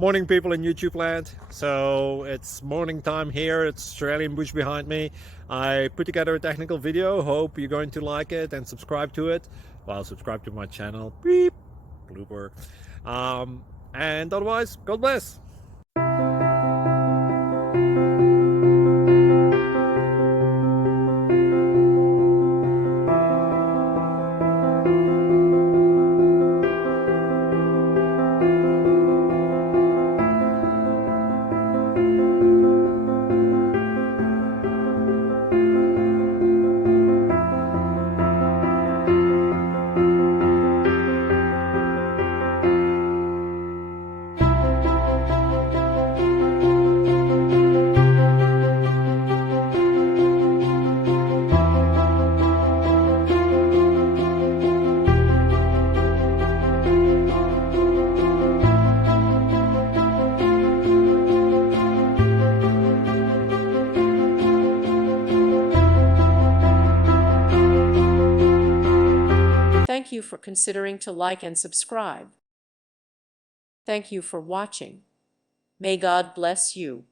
Morning, people in YouTube land. So it's morning time here. It's Australian bush behind me. I put together a technical video. Hope you're going to like it and subscribe to it. Well, subscribe to my channel. Beep. Blooper. And otherwise, God bless. Thank you for considering to like and subscribe. Thank you for watching. May God bless you.